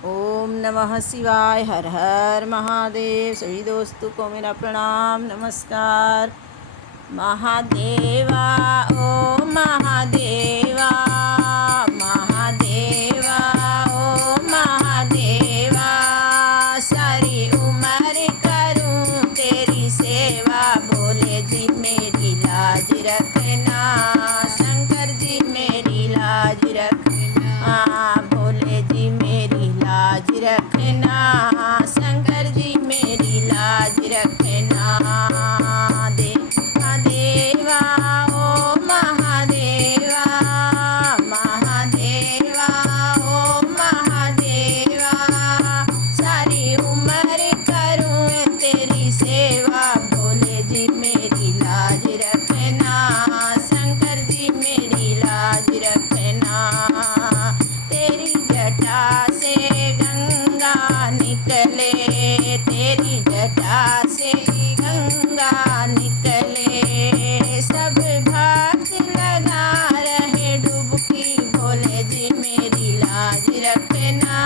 ओम नमः शिवाय। हर हर महादेव। सभी दोस्तों को मेरा प्रणाम नमस्कार। महादेवा ओ महादेवा, महादेवा ओ महादेवा, सारी उम्र करूं तेरी सेवा, बोले जी मेरी लाज रखना, शंकर जी मेरी लाज रखना, भोले जी मेरी लाज रखना, शंकर जी मेरी लाज रखना। महादेवा ओ महादेवा, महादेवा ओ महादेवा, सारी उम्र करूं तेरी सेवा, भोले जी मेरी लाज रखना, शंकर जी मेरी लाज रखना। तेरी जटा से गंगा निकले, तेरी जटा से गंगा निकले, सब भक्त लगा रहे डुबकी, भोले जी मेरी लाज रखना,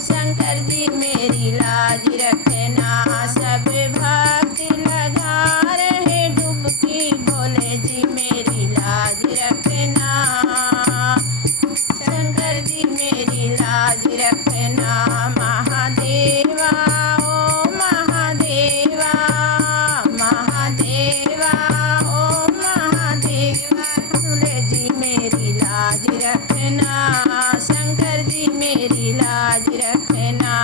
शंकर जी मेरी लाज रखना। सब भक्त लगा रहे डुबकी, भोले जी मेरी लाज रखना, शंकर जी मेरी लाज रखना। महादेवा ओ महादेवा, महादेवा ओ महादेवा, भोले जी मेरी लाज रखना, शंकर जी मेरी लाज रखना,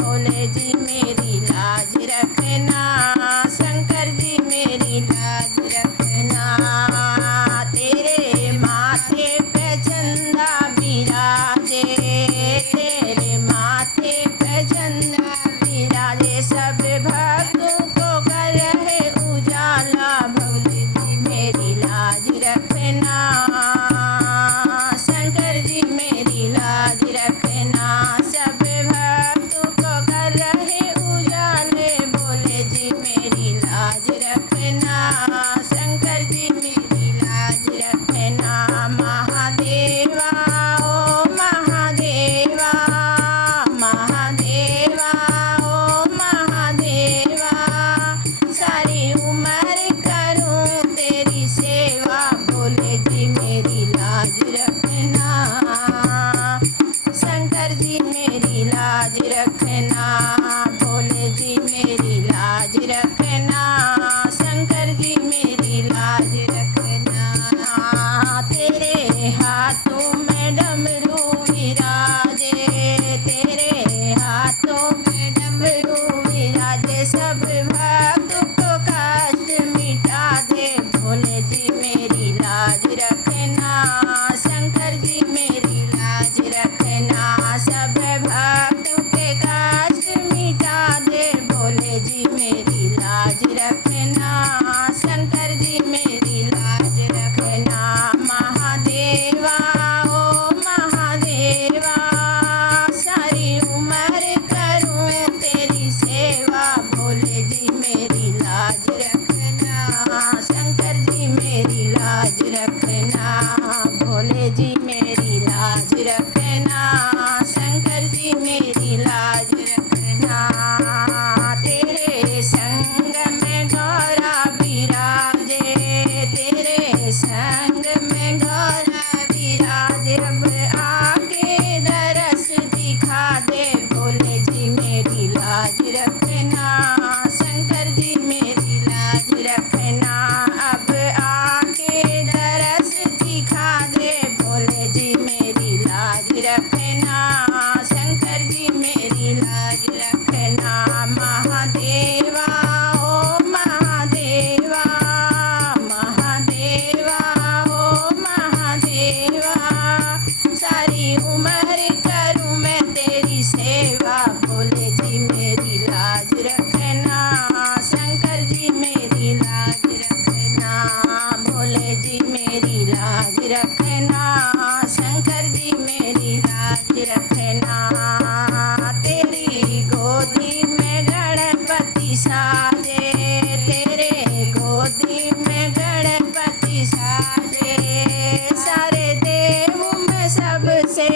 भोले जी मेरी लाज रखना, शंकर जी मेरी लाज रखना। तेरे माथे पे चंदा विराजे, तेरे माथे पे चंदा विराजे, सब भक्तों को कर रहे उजाला, भोले जी मेरी लाज रखना, शंकर जी मेरी लाज रखना। सब भक्तों को कर रहे उजाले, भोले जी मेरी लाज रखना, शंकर जी मेरी लाज रखना। महादेवा ओ महादेवा, महादेवा ओ महादेवा, सारी उम्र करूं तेरी सेवा, भोले जी मेरी लाज रखना, शंकर जी मेरी लाज रखना, भोले जी मेरी लाज रखना, शंकर जी मेरी लाज रखना। तेरे हाथों में डमरू विराजे, तेरे हाथों में डमरू विराजे, सब भक्तों को कष्ट मिटा दे, भोले जी मेरी लाज रखना, शंकर जी मेरी लाज रखना। सब भक्तों के कष्ट मिटा दे, भोले जी मेरी लाज रखना, शंकर जी मेरी लाज रखना। महादेवा ओ महादेवा, सारी उम्र करूं तेरी सेवा, भोले जी मेरी लाज रखना, शंकर जी मेरी लाज रखना, भोले जी मेरी लाज रखना, शंकर जी मेरी लाज रखना। तेरे संग में गौरा विराजे, तेरे संग में गौरा विराजे, अब आके दरस दिखा दे, भोले जी मेरी लाज रखना, शंकर जी मेरी लाज रखना। अब आके दरस दिखा दे, भोले जी मेरी लाज रखना, शंकर जी मेरी लाज रखना। महादेवा ओ महादेवा, महादेवा ओ महादेवा, सारी उम्र करूं मैं तेरी सेवा, भोले जी मेरी लाज रखना, शंकर जी मेरी लाज रखना, भोले जी मेरी लाज रखना, शंकर जी मेरी लाज रखना। तेरी गोदी में गणपति साजे, तेरे गोदी में गणपति साजे, सारे देव में सबसे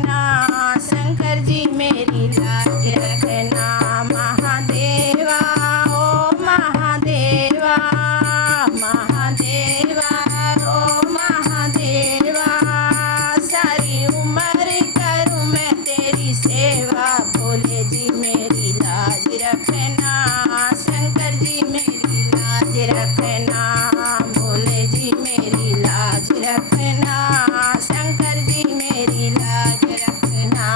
रखना, शंकर जी मेरी लाज रखना। महादेवा ओ महादेवा, महादेवा ओ महादेवा, सारी उम्र करूँ मैं तेरी सेवा, भोले जी मेरी लाज रखना, शंकर जी मेरी लाज रखना, भोले जी मेरी लाज रखना, शंकर जी मेरी लाज रखना।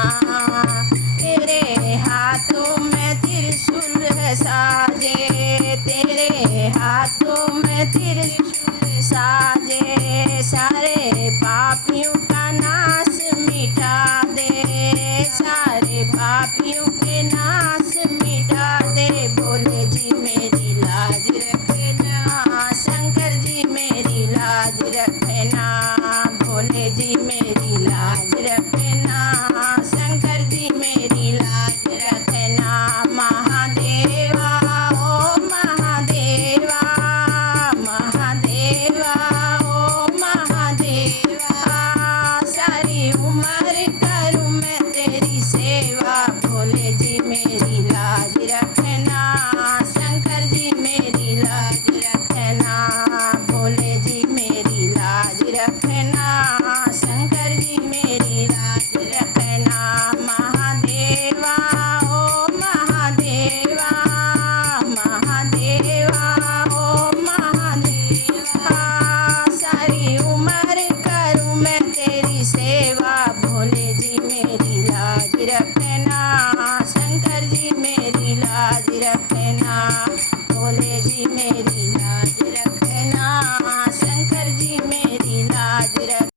तेरे हाथों में त्रिशूल साजे, तेरे हाथों में त्रिशूल साजे, सारे पापियों का नाश मिटा दे, सारे पापियों के नाश मिटा दे, भोले जी मेरी लाज रखना, शंकर जी मेरी लाज रखना, भोले जी मेरी लाज रखना, शंकर जी मेरी लाज रखना। महादेवा ओ महादेवा, महादेवा ओ महादेवा, सारी उम्र करूँ मैं तेरी सेवा, भोले जी मेरी लाज रखना, शंकर जी मेरी लाज रखना, भोले जी मेरी लाज रखना, शंकर जी मेरी लाज रखना। महादेवा ओ महादेवा, महादेवा ओ महादेवा, सारी उम्र करूँ मैं तेरी सेवा, भोले जी मेरी लाज रखना, शंकर जी मेरी लाज रखना, भोले जी